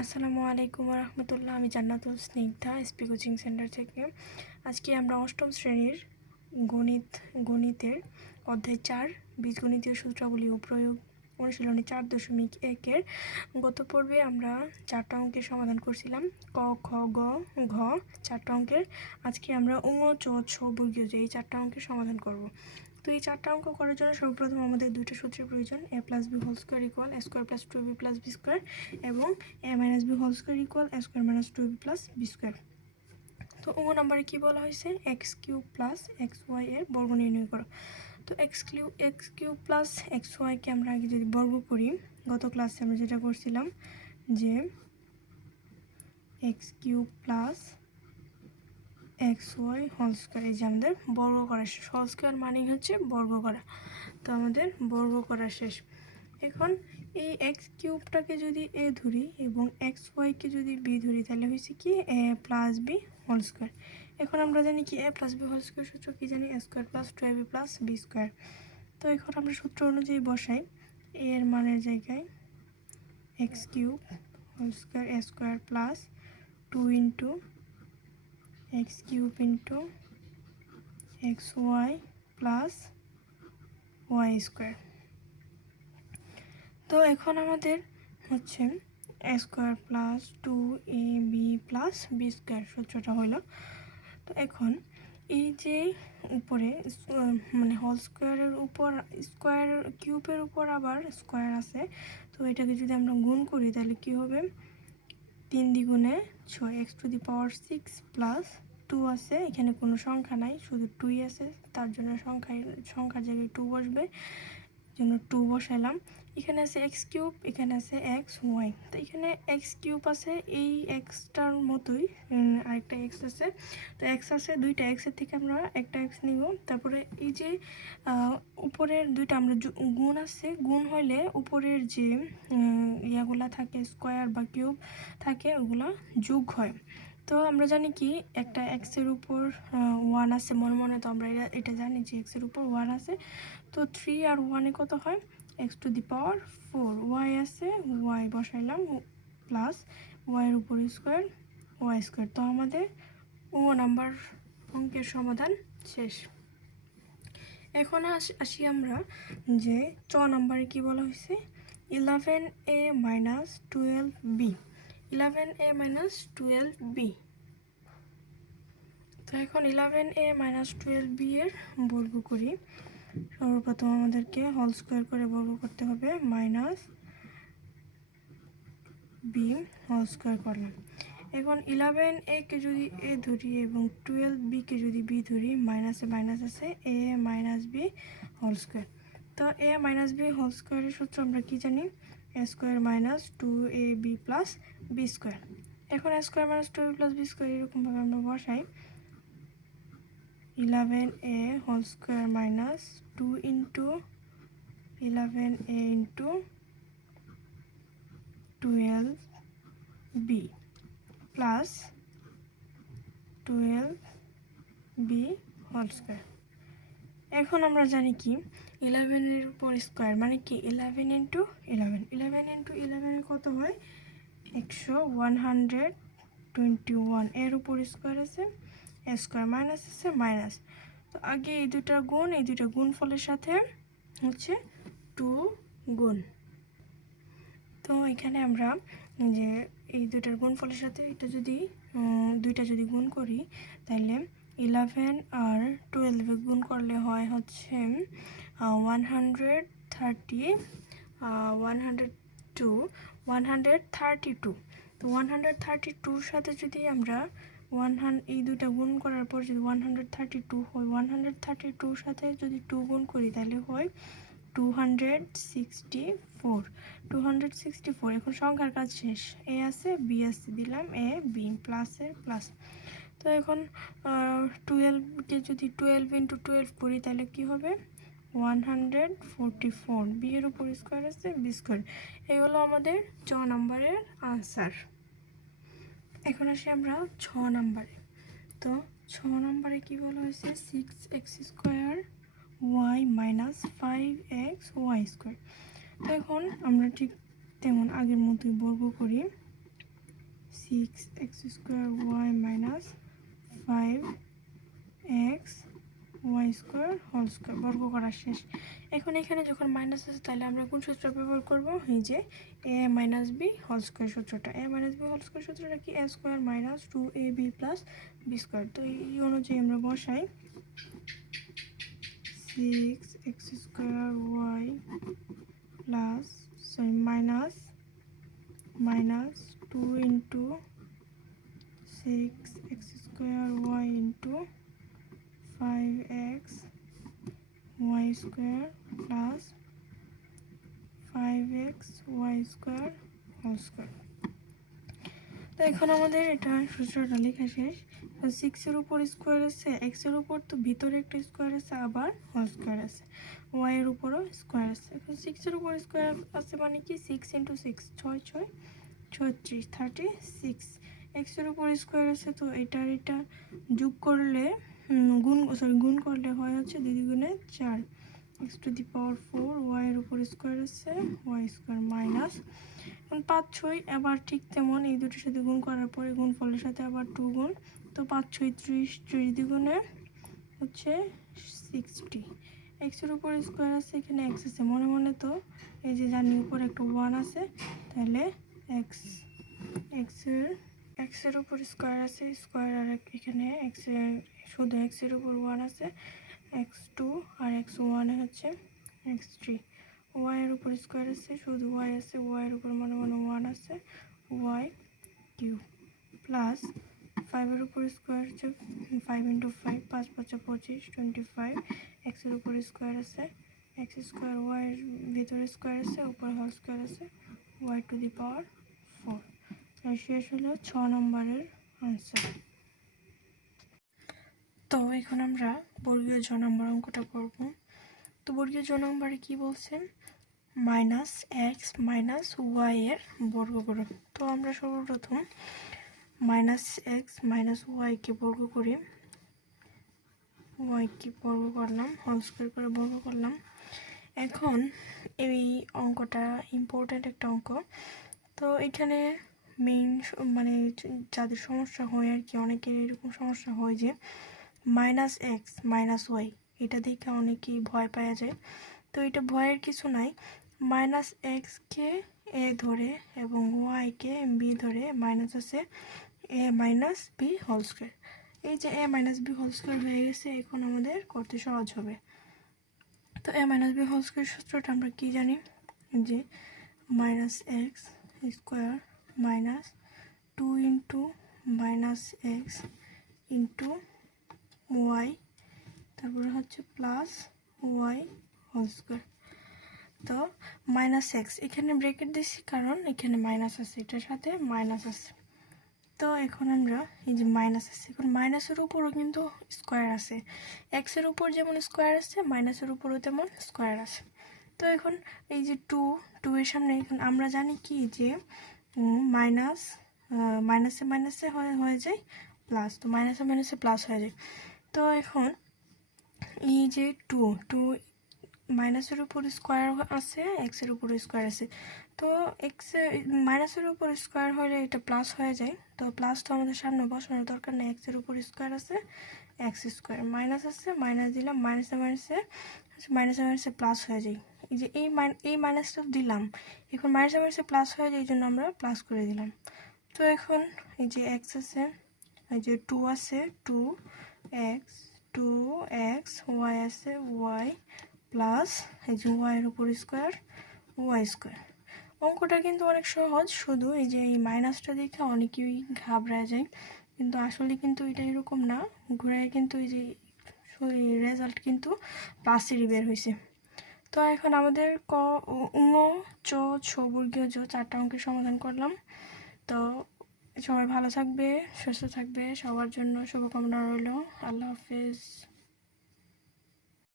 আসসালামু আলাইকুম রহমতুল্লাহ। আমি জান্নাতুল স্নিগ্ধা এসপি কোচিং সেন্টার থেকে। আজকে আমরা অষ্টম শ্রেণীর গণিতের অধ্যায় 4 বীজগণিতীয় সূত্রাবলী ও প্রয়োগ অনুশীলনী 4.1-এর গত পর্বে আমরা 4টা অঙ্কের সমাধান করছিলাম, ক, খ, গ, ঘ 4টা অঙ্কের। আজকে আমরা ঙ, চ, ছ, বর্গীয় যে এই 4টা অঙ্কের সমাধান করব। তো এই 4টা অঙ্ক করার জন্য সর্বপ্রথম আমাদের দুইটা সূত্রের প্রয়োজন, a + b whole square equal a square + 2b + b square এবং a - b whole square equal a square - 2b + b square. তো নাম্বারে কি বলা হয়েছে, x³ + xy এর বর্গ নির্ণয় করো। তো x³ + xy কে আমরা আগে যদি বর্গ করি, গত ক্লাসে আমরা যেটা করছিলাম যে x³ + xy হোল স্কয়ার, এই যে আমাদের বর্গ করা শেষ। হোল স্কয়ার মানেই হচ্ছে বর্গ করা। তো আমাদের বর্গ করা শেষ। এখন এই x³ যদি a ধরি এবং xy যদি b ধরি, তাহলে হয়েছে কি a + b হোল স্কয়ার। এখন আমরা জানি কি a + b হোল স্কয়ার সূত্র কি জানি, a square + 2ab + b square. তো এখন আমরা সূত্র অনুযায়ী বসাই, a এর মানের জায়গায় x³ whole square a square + 2 x³ xy + y square. তো এখন আমাদের হচ্ছে a square + 2ab + b square সূত্রটা হলো। তো এখন এই যে উপরে মানে হোল স্কয়ারের উপর স্কয়ার, কিউবের উপর আবার স্কয়ার আছে, তো এটাকে যদি আমরা গুণ করি তাহলে কি হবে, 3 দ্বিগুণে 6 x⁶ + 2 আছে, এখানে কোনো সংখ্যা নাই, শুধু 2ই আছে, তার জন্য সংখ্যার জায়গায় 2 বসবে, জন্য 2 বসাইলাম। এখানে আছে x³, এখানে আছে xy। তো এখানে x³ আছে, এই এক্সটার মতোই আরেকটা এক্স আছে। তো এক্স আছে, দুইটা এক্সের থেকে আমরা একটা এক্স নিব। তারপরে এই যে উপরের দুইটা আমরা গুণ আছে, গুণ হইলে উপরের যে ইয়াগুলা থাকে, স্কোয়ার বা কিউব থাকে, ওগুলো যোগ হয়। তো আমরা জানি কি একটা এক্সের উপর 1 আছে মনে মনে, তো আমরা এটা জানি যে এক্সের উপর 1 আছে। তো 3 আর 1 কত হয়, x⁴, y আছে, y বসাইলাম প্লাস y এর উপর স্কয়ার y স্কয়ার। তো আমাদের নাম্বার অঙ্কের সমাধান শেষ। এখন আসি আমরা যে চ নাম্বারে কি বলা হয়েছে, 11a - 12b। 11a - 12b। তো এখন 11a - 12b এর বর্গ করি। সর্বপ্রথম আমাদেরকে হোল স্কয়ার করে বর্গ করতে হবে, -b হোল স্কয়ার করলাম। এখন 11a কে যদি a ধরি এবং 12b কে যদি b ধরি, মাইনাসে মাইনাস আছে, a - b হোল স্কয়ার। তো a - b হোল স্কয়ারের সূত্র আমরা কি জানি, a square - 2ab + b square. এখন a square - 2ab + b square এরকমভাবে আমরা বসাই, 11a whole square - 2 11a * 12b plus 12b whole square. এখন আমরা জানি কি 11 এর উপর স্কয়ার মানে কি 11 × 11, 11 × 11 কত হয়, 121। এর উপর স্কয়ার আছে, এ স্কয়ার মাইনাস আছে মাইনাস। তো আগে এই দুটা গুণফলের সাথে হচ্ছে 2 গুণ। তো এখানে আমরা যে এই দুটার গুণফলের সাথে এটা যদি দুইটা যদি গুণ করি, তাহলে 11 আর 12 গুণ করলে হয় হচ্ছে 132। তো 132-র সাথে যদি আমরা এই দুটা গুণ করার পর যদি 132 হয়, 132-র সাথে যদি 2 গুণ করি তাহলে হয় 264। এখন সংখ্যার কাজ শেষ, এ আছে বি আছে, দিলাম এ বি প্লাসের প্লাস। তো এখন 12কে যদি 12 × 12 করি তাহলে কি হবে, 144। বি এর উপর স্কয়ার আছে, বি স্কয়ার। এই হলো আমাদের চ নাম্বারের আনসার। এখন আসি আমরা 6 নাম্বারে। তো 6 নাম্বারে কি বলা হয়েছে, 6x² y - 5xy²। তো এখন আমরা ঠিক তেমন আগের মতোই বর্গ করি, 6x square y minus 5x y square whole square. বর্গ করা শেষ। এখন এখানে যখন মাইনাস আছে তাহলে আমরা কোন সূত্র ব্যবহার করব? এই যে a minus B whole square সূত্রটা। a minus B whole square সূত্রটা কি? a square minus 2ab plus B square. তো এই অনুযায়ী আমরা বসাই 6x square y plus minus 2 into 6x square y into 5x y square plus 5x y square whole square. তো এখন আমাদের এটা সূত্রটা লেখা শেষ। 6-এর উপর স্কোয়ার আছে, x-এর উপর তো ভিতরে একটা স্কোয়ার আছে, আবার হোল স্কোয়ার আছে, y-এর উপরও স্কোয়ার আছে। এখন 6-এর উপর স্কোয়ার আছে মানে কি 6 ইন্টু 6 6 6 36 36। x-এর উপর স্কোয়ার আছে, তো এটা যোগ করলে গুণ করলে হয় হচ্ছে 2 দুগুণে 4 x টু দি পাওয়ার 4। y-এর উপর স্কোয়ার আছে, y স্কোয়ার মাইনাস 5 6। আবার ঠিক তেমন এই দুটোর সাথে গুণ করার পরে গুণফলের সাথে আবার 2 গুণ, তো 5 6 30 30 দ্বিগুণে হচ্ছে 60। x-এর উপর স্কোয়ার আছে, এখানে x আছে মনে মনে, তো এই যে জানি উপর একটা 1 আছে, তাহলে x-এর উপর স্কোয়ার আছে, স্কোয়ার আর এখানে শুধু x-এর উপর 1 আছে, x2 আর x1 হচ্ছে x3। y-এর উপর স্কোয়ার আছে, শুধু y আছে, y-এর উপর মনে মনে 1 আছে, y3 প্লাস 5-এর উপর স্কোয়ার হচ্ছে 5 ইন্টু 5 5 5 25 25। x-এর উপর স্কোয়ার আছে, x স্কোয়ার y-এর ভিতরে স্কোয়ার আছে, উপর হোল স্কোয়ার আছে, y টু দি পাওয়ার 4। শেষ হলো 6 নম্বরের আনসার। তো এখন আমরা বর্গীয় জ নম্বর অঙ্কটা করব। তো বর্গীয় জ নম্বরে কি বলছেন? মাইনাস এক্স মাইনাস ওয়াই এর বর্গ করো। তো আমরা সর্বপ্রথম মাইনাস এক্স মাইনাস ওয়াইকে বর্গ করি, ওয়াইকে বর্গ করলাম, হোল স্কোয়ার করে বর্গ করলাম। এখন এই অঙ্কটা ইম্পর্ট্যান্ট একটা অঙ্ক। তো এখানে মেইন মানে যাদের সমস্যা হয় আর কি, অনেকের এরকম সমস্যা হয় যে মাইনাস এক্স মাইনাস ওয়াই, এটা দেখে অনেকেই ভয় পাওয়া যায়। তো এটা ভয়ের কিছু নাই। মাইনাস এক্সকে এ ধরে এবং ওয়াইকে বি ধরে মাইনাস আছে A minus B whole square. এই যে A minus B whole square হয়ে গেছে, এখন আমাদের করতে সহজ হবে। তো A minus B whole square সূত্রটা আমরা কি জানি? যে minus X square minus 2 into minus X into Y, তারপরে হচ্ছে প্লাস ওয়াই হোল স্কোয়ার। তো মাইনাস এক্স এখানে ব্রেকেট দিচ্ছি কারণ এখানে মাইনাস আছে, এটার সাথে মাইনাস আছে। তো এখন আমরা এই যে মাইনাস আছে, এখন মাইনাসের উপরও কিন্তু স্কোয়ার আছে, এক্সের উপর যেমন স্কোয়ার আছে মাইনাসের উপরও তেমন স্কোয়ার আছে। তো এখন এই যে টু এর সামনে এখন আমরা জানি কি যে মাইনাসে মাইনাসে হয়ে যায় প্লাস, তো মাইনাসে মাইনাসে প্লাস হয়ে যায়। তো এখন এই যে টু মাইনাসের উপর স্কোয়ার আছে, এক্সের উপর স্কোয়ার আছে, তো মাইনাসের উপর স্কোয়ার হলে এটা প্লাস হয়ে যায়। তো প্লাস তো আমাদের সামনে বসানোর দরকার নেই, এক্সের উপর স্কোয়ার আছে, এক্স স্কোয়ার মাইনাস আছে, মাইনাস দিলাম, মাইনাসে মাইনাসে প্লাস হয়ে যায়। এই যে এই মাইনাসটা দিলাম, এখন মাইনাসে মাইনাসে প্লাস হয়ে যায়, এই জন্য আমরা প্লাস করে দিলাম। তো এখন এই যে এক্স আছে, এই যে 2 আছে, 2x ওয়াই আছে, ওয়াই প্লাস এই যে ওয়াইয়ের উপর স্কোয়ার, ওয়াই স্কোয়ার। অঙ্কটা কিন্তু অনেক সহজ, শুধু এই যে এই মাইনাসটা দেখে অনেকেই ঘাবড়ায় যায়, কিন্তু আসলে কিন্তু এটা এরকম না, ঘুরে কিন্তু এই যে রেজাল্ট কিন্তু প্লাসেরই বের হয়েছে। তো এখন আমাদের ছ বর্গীয় জ 4টা অঙ্কের সমাধান করলাম। তো সবাই ভালো থাকবে, সুস্থ থাকবে, সবার জন্য শুভকামনা রইল। আল্লাহ হাফেজ।